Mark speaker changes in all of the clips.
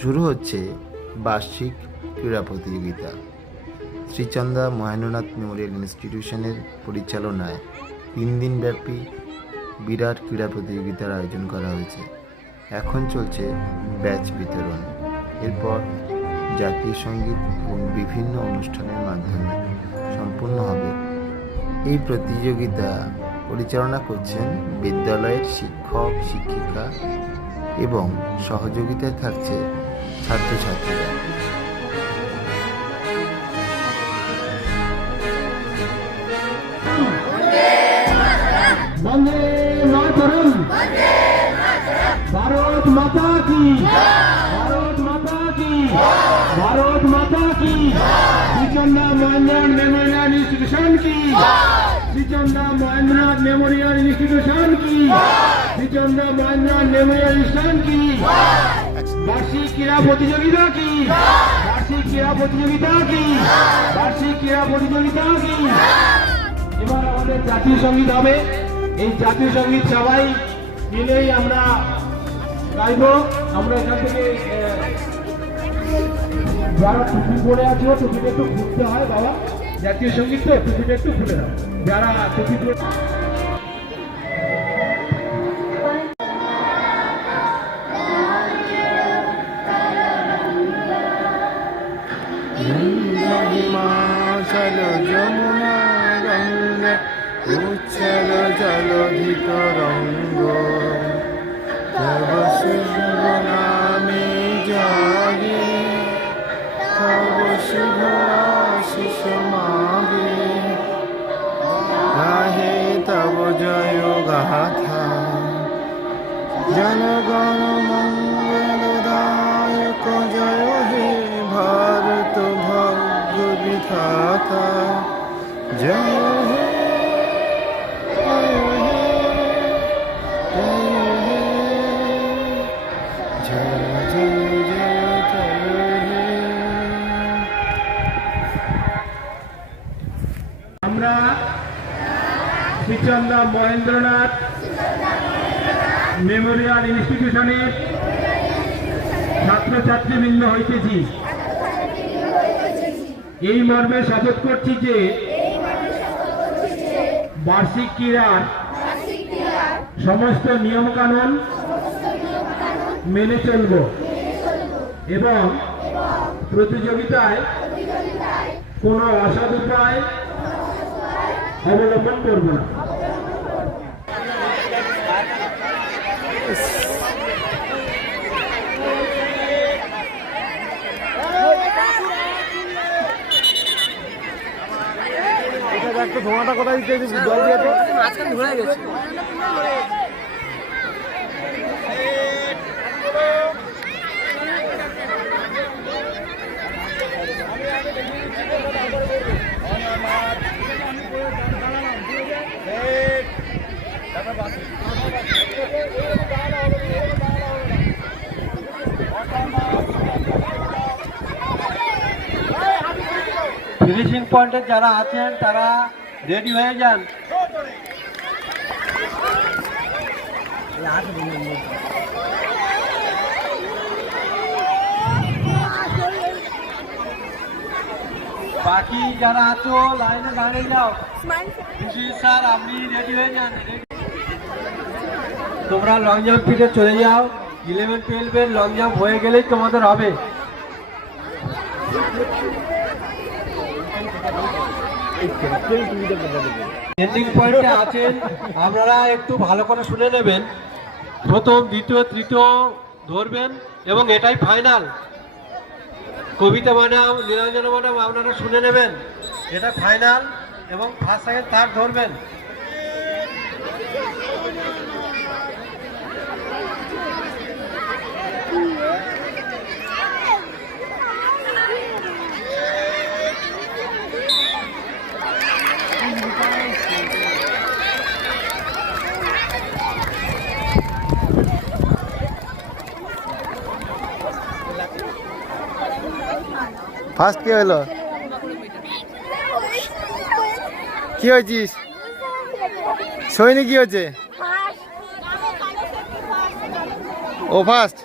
Speaker 1: শুরু হচ্ছে বার্ষিক ক্রীড়া প্রতিযোগিতা। শ্রীচন্দা মহেন্দ্রনাথ মেমোরিয়াল ইনস্টিটিউশনের পরিচালনায় তিন দিনব্যাপী বিরাট ক্রীড়া প্রতিযোগিতার আয়োজন করা হয়েছে। এখন চলছে ব্যাচ বিতরণ। এরপর জাতীয় সংগীত এবং বিভিন্ন অনুষ্ঠানের মাধ্যমে সম্পূর্ণ হবে। এই প্রতিযোগিতা পরিচালনা করছেন বিদ্যালয়ের শিক্ষক, শিক্ষিকা এবং সহযোগিতায় থাকছে ছাত্রছাত্রীরা
Speaker 2: বন্দে মাতরম ভারত মাতা কি ভারত মাতা কি ভারত মাতা কি শ্রীচন্দা মহেন্দ্রনাথ মেমোরিয়াল ইনস্টিটিউশন কি শ্রীচন্দা মহেন্দ্রনাথ মেমোরিয়াল ইনস্টিটিউশন কি শ্রীচন্দা মহেন্দ্রনাথ মেমোরিয়াল ইনস্টিটিউশন কি বার্ষিক ক্রীড়া প্রতিযোগিতা কি? বার্ষিক ক্রীড়া প্রতিযোগিতা কি? বার্ষিক ক্রীড়া প্রতিযোগিতা কি? এবার আমাদের জাতীয় সংগীত হবে। এই জাতীয় সংগীত সবাই মিলেই আমরা গাইব। আমরা এখান থেকে যারা টুপি পরে আছো টুপিটা একটু খুলতে হয়, বাবা। জাতীয় সংগীত তো, টুপিটা একটু খুলে দাও। যারা টুপি পরে
Speaker 1: জলধিক রঙ্গ তব শুভ নামে জাগে তব শুভ আশিস মাগে গাহে তব জয় গাথা। জনগণ মঙ্গলদায়ক জয় হে ভারত ভাগ্য বিধাতা। জয়
Speaker 2: আমরা শ্রীচন্দা মহেন্দ্রনাথ মেমোরিয়াল ইনস্টিটিউশনের ছাত্রছাত্রীবৃন্দ হইতেছি। এই মর্মে শপথ করছি যে বার্ষিক ক্রীড়ার সমস্ত নিয়মকানুন মেনে চলব এবং প্রতিযোগিতায় কোনো অসৎ উপায় অবলম্বন করব না।
Speaker 3: ধোঁয়াটা কোথায় দিতে জল দিয়ে মাঝখানে ধরে গেছে।
Speaker 4: ফিনিশিং যারা আছেন, তারা রেডি হয়ে যান। বাকি যারা আছো, লাইনে দাঁড়িয়ে যাও। খুশি স্যার, আপনি রেডি হয়ে যান। তোমরা লং জাম্প পিটে চলে যাও। ইলেভেন টুয়েলভের লং জাম্প হয়ে গেলেই তোমাদের হবে। এন্ডিং পয়েন্টে আপনারা একটু ভালো করে শুনে নেবেন। প্রথম, দ্বিতীয়, তৃতীয় ধরবেন এবং এটাই ফাইনাল কবিতা ম্যাডাম নিরঞ্জন ম্যাডাম আপনারা শুনে নেবেন। এটা ফাইনাল এবং ফার্স্ট সেকেন্ড থার্ড ধরবেন।
Speaker 1: ফার্স্ট কি হলো? কি হয়েছিস? সৈনিক কি হয়েছে? ও ফার্স্ট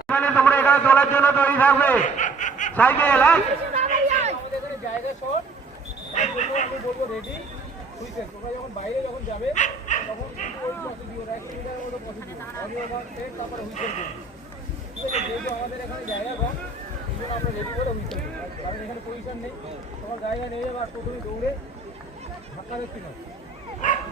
Speaker 2: এখানে তোমরা এখানে তোলার জন্য তৈরি থাকবে সাইকেল বলব রেডি তোমরা যখন বাইরে যখন যাবে তখন যেহেতু আমাদের এখানে জায়গা কম আমরা রেডি করে হুইসেল কারণ এখানে পজিশন নেই তোমার জায়গা নেই আবার প্রথমে দৌড়ে ধাক্কা দেখছি না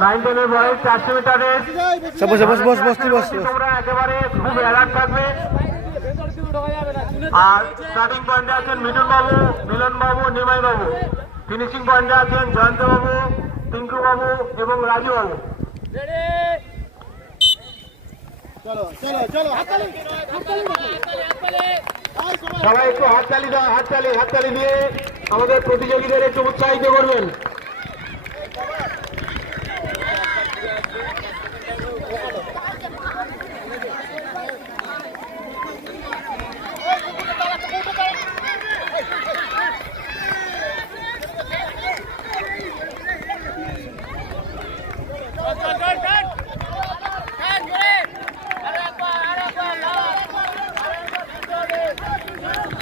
Speaker 2: নাইন টেনের বয়স চারশো মিটার। রেস
Speaker 1: সব বসে বস বস বস। বস বস।
Speaker 2: তোমরা একেবারে খুব অ্যালার্ট থাকবে। আর স্টার্টিং পয়েন্টে আছেন মিঠুন বাবু মিলন বাবু নিমাই বাবু। ফিনিশিং পয়েন্টে আছেন জয়ন্ত বাবু টিঙ্কু বাবু এবং রাজু বাবু। সবাই একটু হাততালি দাও হাততালি হাততালি দিয়ে আমাদের প্রতিযোগীদের একটু উৎসাহিত করবেন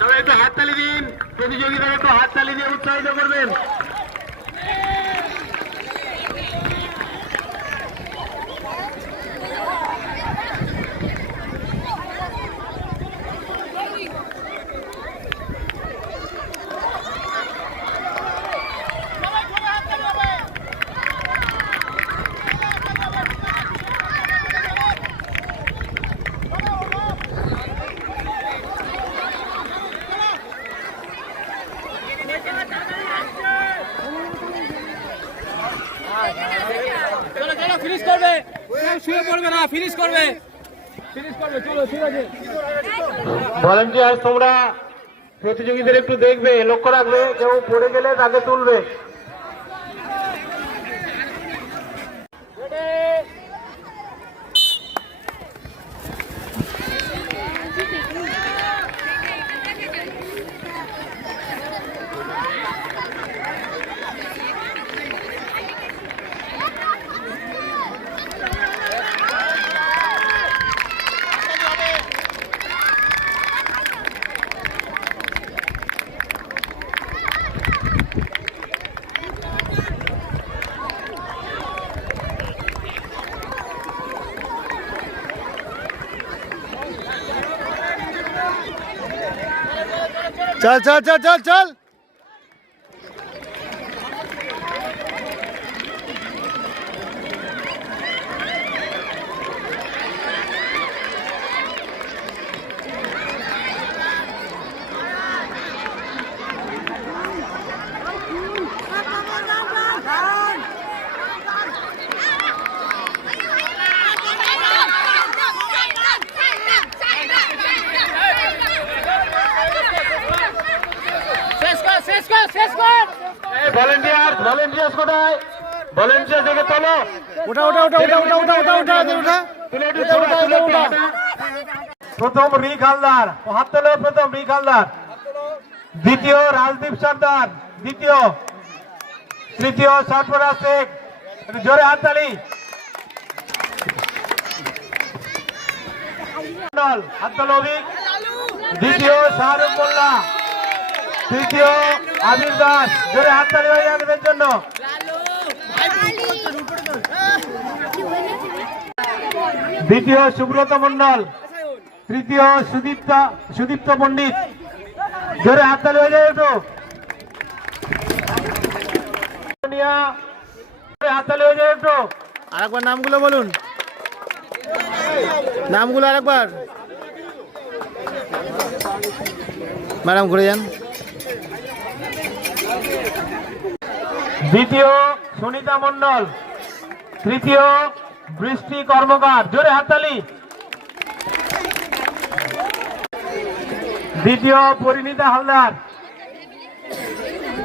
Speaker 2: সবাই একটু হাততালি দিন প্রতিযোগীদের একটু হাততালি দিয়ে উৎসাহিত করবেন
Speaker 3: চলো চলো ফিনিশ করবে কেউ শুয়ে পড়বে না ফিনিশ করবে।
Speaker 2: ভলেন্টিয়ার তোমরা প্রতিযোগীদের একটু দেখবে লক্ষ্য রাখবে কেউ পড়ে গেলে তাকে তুলবে।
Speaker 1: চল চল চল চল চল
Speaker 3: শেষ কর শেষ কর শেষ কর
Speaker 2: ভলেন্টিয়ার ভলেন্টিয়ার্স কোথায় ভলেন্টিয়ার থেকে তোলো
Speaker 1: ওটা ওটা ওটা ওটা ওটা ওটা ওটা ওটা ওটা।
Speaker 2: প্রথম রিক হালদার। হাত তোলো প্রথম রিক হালদার। দ্বিতীয় রাজদীপ সর্দার। দ্বিতীয়, তৃতীয় সরফরাজ শেখ। জোরে হাততালি মন্ডল হাত তোলো অভিক। দ্বিতীয় শাহরুখ মোল্লা। তৃতীয় আবির দাস। জোরে হাততালি হয়ে যাবে জন্য। দ্বিতীয় সুব্রত মন্ডল তৃতীয় সুদীপ্ত সুদীপ্ত পণ্ডিত। জোরে হাততালি হয়ে যাবে জোরে হাততালি হয়ে যাবে একটু
Speaker 3: আরেকবার নামগুলো বলুন। নামগুলো আরেকবার। ম্যাডাম ঘুরে যান।
Speaker 2: দ্বিতীয় সুনিতা মন্ডল তৃতীয় বৃষ্টি কর্মকার, জোরে হাততালি দ্বিতীয় পরিণীতা হালদার,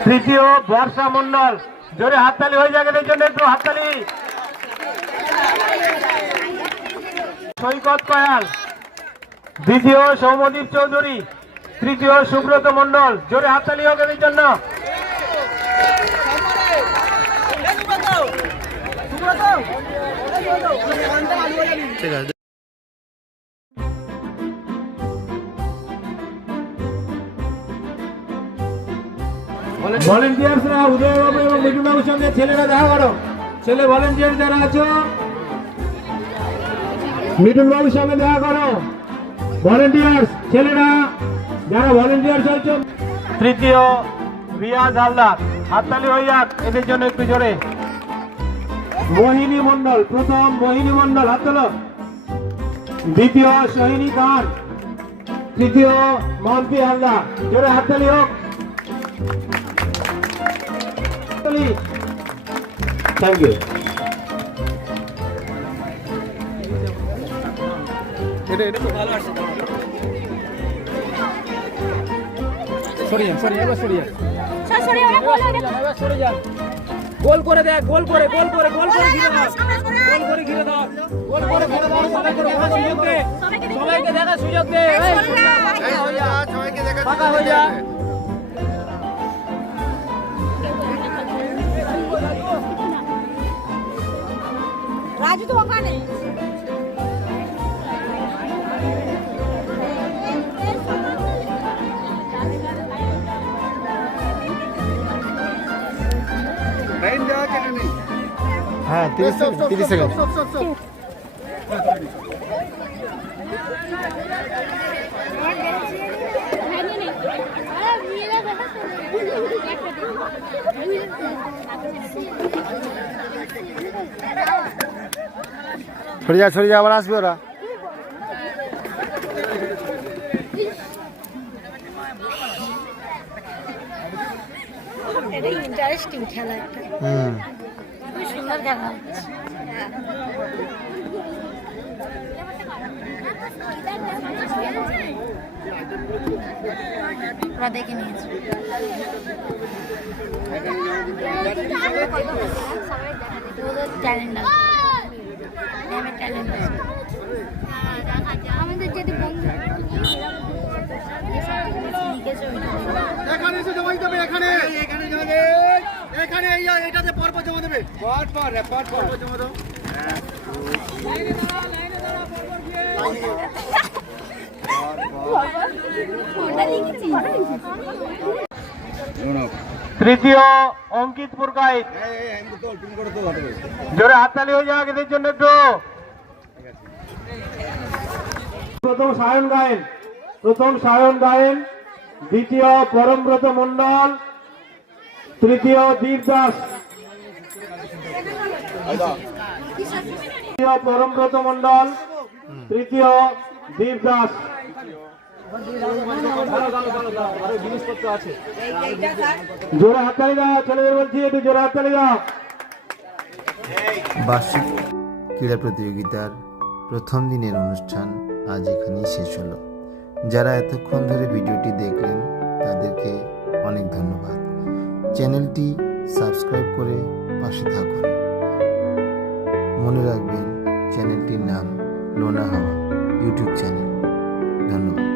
Speaker 2: তৃতীয় বর্ষা মন্ডল জোরে হাততালি হয়ে যাবে এদের জন্য, একটু হাততালি সৈকত কয়াল দ্বিতীয় সৌমদীপ চৌধুরী, তৃতীয় সুব্রত মন্ডল জোরে হাততালি হোক এদের জন্য।
Speaker 3: ঠিক আছে।
Speaker 2: ভলেন্টিয়ার্সরা উদয়বাবু এবং মিঠুনবাবুর সঙ্গে ছেলেরা দেখা করো। ছেলে ভলেন্টিয়ার যারা আছো মিঠুনবাবুর সঙ্গে দেখা করো। ভলেন্টিয়ার্স ছেলেরা যারা ভলেন্টিয়ার হয়েছে তৃতীয় রিয়াজ হালদার, হাততালি হয়ে এদের জন্য একটু জোরে। মোহিনী মন্ডল প্রথম মোহিনী মন্ডল হাত তোলো দ্বিতীয় সোহিনী খান তৃতীয় মন্ত্রী হালদার জোরে হাততালি হোক থ্যাংক ইউ
Speaker 5: সরে যান সরে যান এবার সরে যান
Speaker 6: সর, সরে ওরা
Speaker 5: এবার সরে যান গোল করে দেখ গোল করে গোল করে গোল করে ঘিরে দাও। গোল করে ঘিরে দাও গোল করে ঘিরে দাও সবাইকে দেখা সুযোগ দে। সবাইকে দেখা সুযোগ দে। এই, ফাঁকা হয়ে যা।
Speaker 6: রাজু তো ওখানে।
Speaker 3: তিরিশ সেকেন্ড তিরিশ সেকেন্ড। সরে যা সরে যা আবার আসবে ওরা।
Speaker 6: ইন্টারেস্টিং খেলা একটা। খেলা হচ্ছে দেখে নিয়েছে। ওদের ট্যালেন্ট আছে ম্যামের ট্যালেন্ট আছে আমাদের যদি বন্ধু লিখেছে ওইটা
Speaker 3: এখানে এসে জমা দিতে হবে এখানে এখানে জমা দে এখানে এই এটাতে পরপর জমা দেবে। পর পর পর পর জমা দাও।
Speaker 2: তৃতীয় অঙ্কিত পুরকাইত। জোরে হাততালি হয়ে যাক এদের জন্য একটু। প্রথম সায়ন গায়েন প্রথম সায়ন গায়েন দ্বিতীয় পরমব্রত মন্ডল তৃতীয় দীপ দাস তৃতীয় পরমব্রত মন্ডল তৃতীয় দীপ দাস জোরে হাততালি দাও, ছেলেদের বলছি একটু জোরে দাও।
Speaker 1: বার্ষিক ক্রীড়া প্রতিযোগিতার প্রথম দিনের অনুষ্ঠান আজ এখানেই শেষ হলো। যারা এতক্ষণ ধরে ভিডিওটি দেখলেন, তাদেরকে অনেক ধন্যবাদ। চ্যানেলটি সাবস্ক্রাইব করে পাশে থাকুন। মনে রাখবেন চ্যানেলটির নাম লোনা হাওয়া ইউটিউব চ্যানেল। ধন্যবাদ।